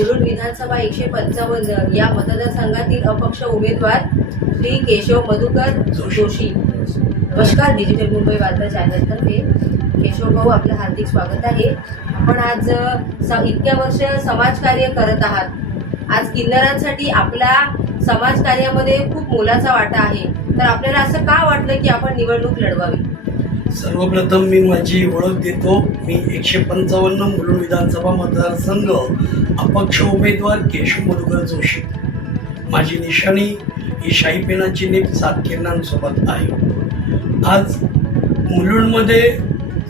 मुलुंड विधानसभा एकशे पंचावन्न या मतदारसंघातील अपक्ष उमेदवार श्री केशव मधुकर जोशी. नमस्कार डिजिटल मुंबई वार्ता चॅनलतर्फे केशव भाऊ आपलं हार्दिक स्वागत आहे. आपण आज स- इतक्या वर्ष समाजकार्य करत आहात. आज किन्नरांसाठी आपला समाजकार्यामध्ये खूप मोलाचा वाटा आहे. तर आपल्याला असं का वाटलं की आपण निवडणूक लढवावी? सर्वप्रथम मी माझी ओळख देतो. मी एकशे पंचावन्न मुलुंड विधानसभा मतदारसंघ अपक्ष उमेदवार केशव मधुकर जोशी. माझी निशाणी ही शाही पेनाची नीप सात किरणांसोबत आहे. आज मुलुंडमध्ये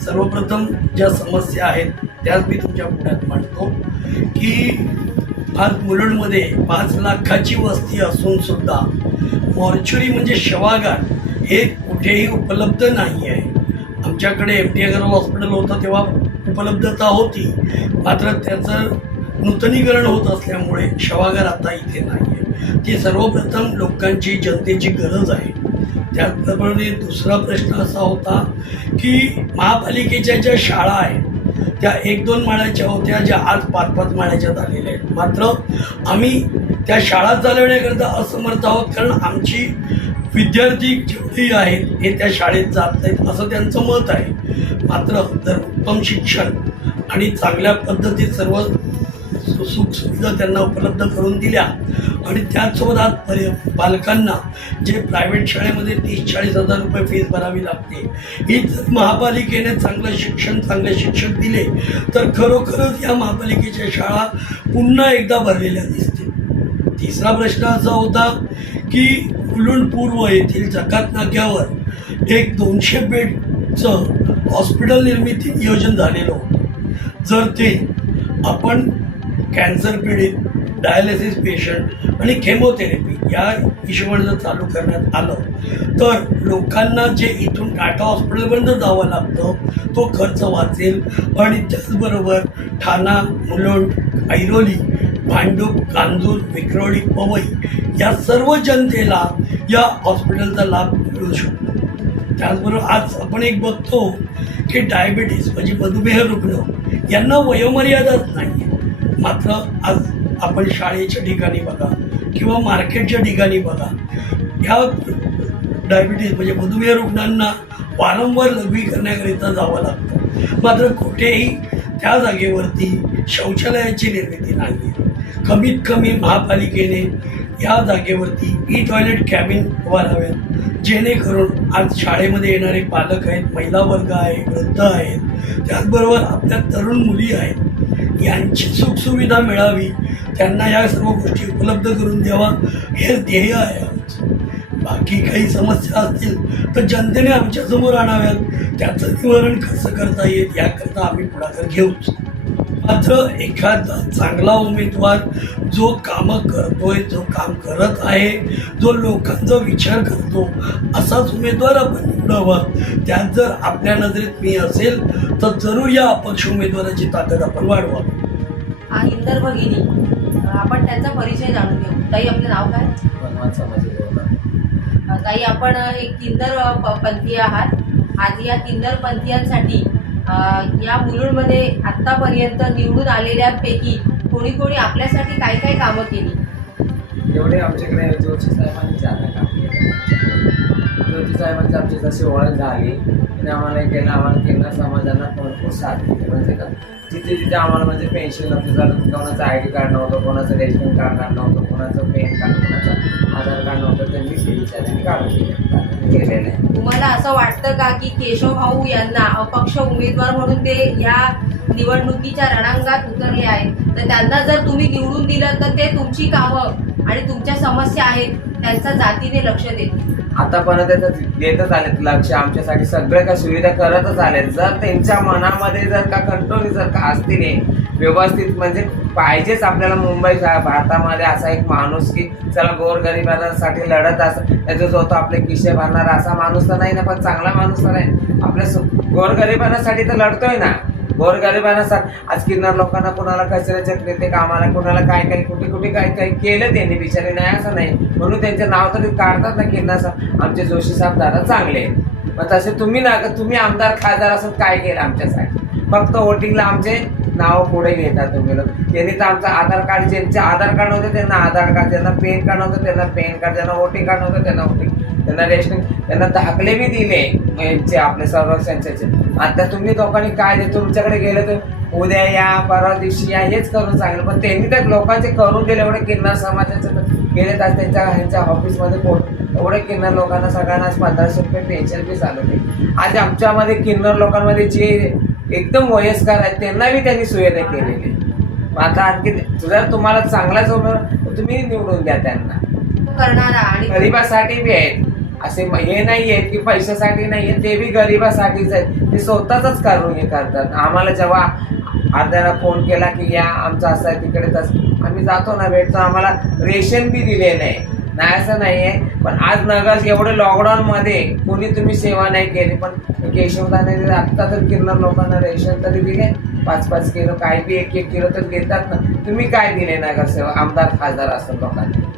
सर्वप्रथम ज्या समस्या आहेत त्याच मी तुमच्या पुढ्यात मांडतो. की आज मुलुंडमध्ये पाच लाखाची वस्ती असून सुद्धा म्हणजे शवागार हे कुठेही उपलब्ध नाही आहे. आमच्याकडे एम टी अगरवाल हॉस्पिटल होतं तेव्हा उपलब्धता होती. मात्र त्याचं नूतनीकरण होत असल्यामुळे शवागार आता इथे नाही आहे ती सर्वप्रथम लोकांची जनतेची गरज आहे. त्याचप्रमाणे दुसरा प्रश्न असा होता की महापालिकेच्या ज्या शाळा आहेत त्या एक दोन माळ्याच्या होत्या ज्या आज पाच पाच माळ्याच्या झालेल्या आहेत. मात्र आम्ही त्या शाळा चालवण्याकरता असमर्थ आहोत कारण आमची विद्यार्थी जेवढेही आहेत हे त्या शाळेत जात नाहीत असं त्यांचं मत आहे. मात्र जर उत्तम शिक्षण आणि चांगल्या पद्धतीत सर्व सुखसुविधा त्यांना उपलब्ध करून दिल्या आणि त्याचसोबत आज परि- पालकांना जे प्रायव्हेट शाळेमध्ये तीस चाळीस हजार रुपये फीस भरावी लागते ही जर महापालिकेने चांगलं शिक्षण चांगले शिक्षक दिले तर खरोखरच या महापालिकेच्या शाळा पुन्हा एकदा भरलेल्या दिसतील. तिसरा प्रश्न असा होता की मुलुंड पूर्व येथील जकात नाक्यावर एक दोनशे बेडचं हॉस्पिटल निर्मिती नियोजन झालेलं होतं. जर ते आपण कॅन्सर पीडित डायलिसिस पेशंट आणि केमोथेरपी या हिशोबाने जर चालू करण्यात आलं तर लोकांना जे इथून टाटा हॉस्पिटलपर्यंत जावं लागतं तो खर्च वाचेल. आणि त्याचबरोबर ठाणा मुलुंड ऐरोली भांडूप कांजूर विक्रोळी पवई या सर्व जनतेला या हॉस्पिटलचा लाभ मिळू शकतो. त्याचबरोबर आज आपण एक बघतो की डायबिटीस म्हणजे मधुमेह रुग्ण यांना वयोमर्यादाच नाही आहे मात्र आज आपण शाळेच्या ठिकाणी बघा किंवा मार्केटच्या ठिकाणी बघा ह्या डायबिटीस म्हणजे मधुमेह रुग्णांना वारंवार लघवी करण्याकरिता जावं लागतं. मात्र कुठेही त्या जागेवरती शौचालयाची निर्मिती नाही आहे कमीत कमी महापालिकेने या जागेवरती ई टॉयलेट कॅबिन उभाराव्यात जेणेकरून आज शाळेमध्ये येणारे पालक आहेत महिला वर्ग आहे वृद्ध आहेत त्याचबरोबर आपल्या तरुण मुली आहेत. यांची सुखसुविधा मिळावी त्यांना या सर्व गोष्टी उपलब्ध करून द्यावा हे ध्येय आहे आमचं. बाकी काही समस्या असतील तर जनतेने आमच्यासमोर आणाव्यात. त्याचं निवारण कसं करता येईल याकरता आम्ही पुढाकार घेऊच. मात्र एखादा चांगला उमेदवार जो कामं करतोय जो काम करत आहे जो लोकांचा विचार करतो असाच उमेदवार आपण निवडावा. त्यात जर आपल्या नजरेत मी असेल तर जरूर या अपक्ष उमेदवाराची ताकद आपण वाढवावी. हा इंदर भगिनी आपण त्यांचा परिचय जाणून घेऊ. ताई आपलं नाव काय? ताई आपण एक किन्नर पंथीय आहात. आज या किन्नर पंथीयांसाठी या मुलुंडमध्ये आतापर्यंत निवडून आलेल्यांपैकी कोणी कोणी आपल्यासाठी काय काय कामं केली? एवढे आमच्याकडे जोशी साहेबांनी जादा काम केलं ज्योती साहेबांची आमची जशी ओळख झाली त्याने आम्हाला केलं आम्हाला केंद्र समाजाला भरपूर साथ दिली. म्हणजे का जिथे जिथे आम्हाला म्हणजे पेन्शन नव्हती झालं कोणाचं आय डी कार्ड नव्हतं कोणाचं रेशन कार्ड नव्हतं कोणाचं पॅन कार्ड कोणाचं आधार कार्ड नव्हतं त्यांनी त्यांनी काढून दिले. केलेलं आहे तुम्हाला असं वाटतं का की केशव भाऊ यांना अपक्ष उमेदवार म्हणून ते या निवडणुकीच्या रणांगात उतरले आहेत? तर त्यांना जर तुम्ही निवडून दिलं तर ते तुमची कामं आणि तुमच्या समस्या आहेत त्यांचा जातीने लक्ष देतील. आतापर्यंत त्याचं देतच आलेत लक्ष आमच्यासाठी सगळे काही सुविधा करतच आलेत. जर त्यांच्या मनामध्ये जर का कंट्रोल जर का असतील व्यवस्थित म्हणजे पाहिजेच आपल्याला मुंबई भारतामध्ये असा एक माणूस की चला गोरगरिबांसाठी लढत असं त्याचा जो तो आपले किशे भरणारा असा माणूस तर नाही ना पण चांगला माणूस तर आहे. आपल्या सु- गोरगरिबांसाठी तर लढतोय ना. गोरगरिबांना सांग आज किन्नर लोकांना कोणाला कचऱ्याच्या ते कामाला कोणाला काय काय कुठे कुठे काय काय केलं त्यांनी बिचारे? नाही असं नाही. म्हणून त्यांचं नाव तरी काढतात ना किन्नर साहेब आमचे जोशी साहेब दादा चांगले आहेत. मग तसे तुम्ही ना तुम्ही आमदार खासदार असं काय केलं आमच्यासाठी फक्त वोटिंगला आमचे नाव पुढे घेतात तुम्ही लोक. त्यांनी तर आमचं आधार कार्ड ज्यांचे आधार कार्ड नव्हते त्यांना आधार कार्ड ज्यांना पॅन कार्ड नव्हतं त्यांना पॅन कार्ड ज्यांना वोटिंग कार्ड नव्हतं त्यांना वोटिंग. त्यांना रेशन त्यांना दाखले बी दिले यांचे आपले संरक्षणचे आता तुम्ही लोकांनी काय दे तुमच्याकडे गेले तर उद्या या परवा दिवशी या हेच करून सांगितलं. पण त्यांनी तर लोकांचे करून दिले एवढे किन्नर समाजाचे गेले तर त्यांच्या ह्यांच्या ऑफिसमध्ये कोण? एवढे किन्नर लोकांना सगळ्यांना पंधराशे रुपये पेन्शन बी चालू आहे आज आमच्यामध्ये किन्नर लोकांमध्ये जे एकदम वयस्कर आहेत त्यांना बी त्यांनी सुविधा केलेली आता आणखी जर तुम्हाला चांगलाच तुम्ही निवडून द्या त्यांना. करणारा आणि गरिबासाठी बी आहेत. असे हे नाही आहेत की पैशासाठी नाही आहेत ते बी गरिबासाठीच आहेत ते स्वतःच करून हे करतात. आम्हाला जेव्हा अर्ध्याला फोन केला की या आमचं असं आहे तिकडे तसं. आम्ही जातो ना भेटतो आम्हाला रेशन बी दिले नाही. नाही असं नाही आहे पण आज नगर एवढे लॉकडाऊन मध्ये कोणी तुम्ही सेवा नाही केली पण केशवदाने आत्ता तर किरणार लोकांना रेशन तरी दिले. पाच पाच किलो काय बी एक एक किलो तर देतात ना. तुम्ही काय दिले नगरसेवा आमदार खासदार असतात लोकांना?